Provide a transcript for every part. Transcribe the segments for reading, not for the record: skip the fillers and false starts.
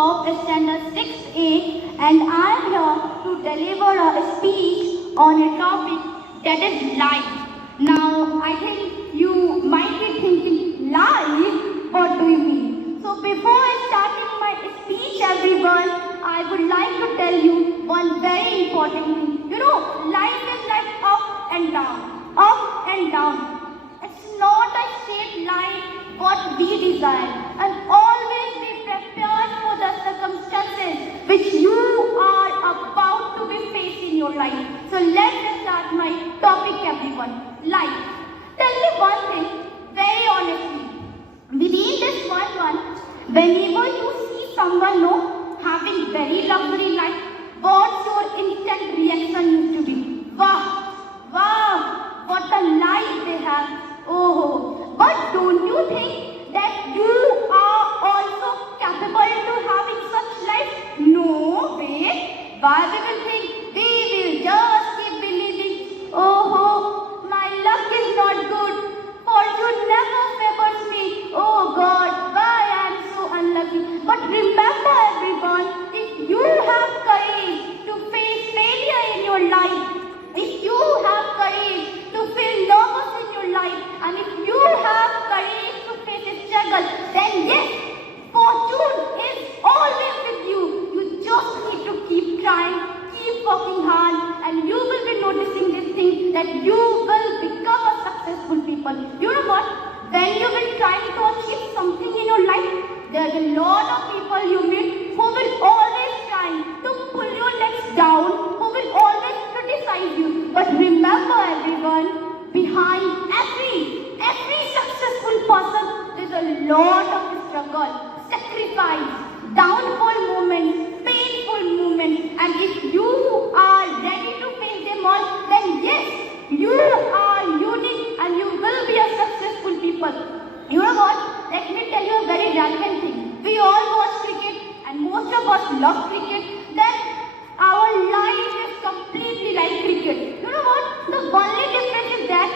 of standard 6A, and I am here to deliver a speech on a topic that is life. Now, I think you might be thinking, life? What do you mean? So before I starting my speech, everyone, I would like to tell you one very important thing. You know, life is like up and down, up and down. It's not a straight line what we desire, and always be prepared for the circumstances which you are about to be facing in your life. So let's start my topic, everyone. Life. Tell me one thing, very honestly. Within this one, whenever you see someone having very luxury life, what's your instant reaction used to be? Wow, wow, what a life they have. Oh, but don't you think that you are also capable to having such life? No way. Why we will think? We will just keep believing, oh, my luck is not good. Fortune never favors me. Oh God, why I am so unlucky. But remember, everyone, if you have courage to face failure in your life, if you have courage to feel nervous in your life, and if you have courage to face a struggle, then yes, fortune is always with you. You just need to keep trying, keep working hard, and you will be noticing this thing that you will become a successful people. You know what? When you will try to achieve something in your life, there are a lot of people you meet who will always try to pull your legs down, who will always criticize you. But remember, everyone, behind every successful person, there's a lot of struggle, sacrifice, downfall moments, painful moments, and if you are ready to face them all, then yes, you are unique and you will be a successful people. You know what? Let me tell you a very relevant thing. We all watch cricket and most of us love cricket. Then our life is completely like cricket. You know what? The only difference is that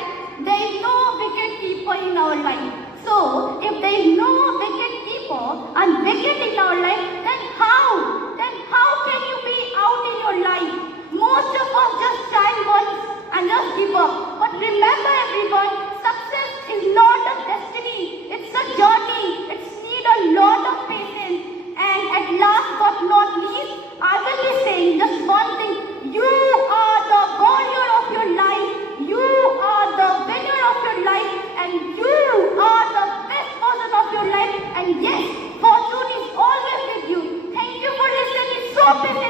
there is no wicket keeper in our life. So, if there is no wicket keeper and wicket in our life, then how? Then how can you be out in your life? Most of us just try once and just give up. But remember, everyone, success is not a destiny. It's a journey. It needs a lot of patience. And at last but not least, I will be saying just one thing. You are the warrior of your life. You are the winner of your life. And you are the best version of your life. And yes, fortune is always with you. Thank you for listening so patiently.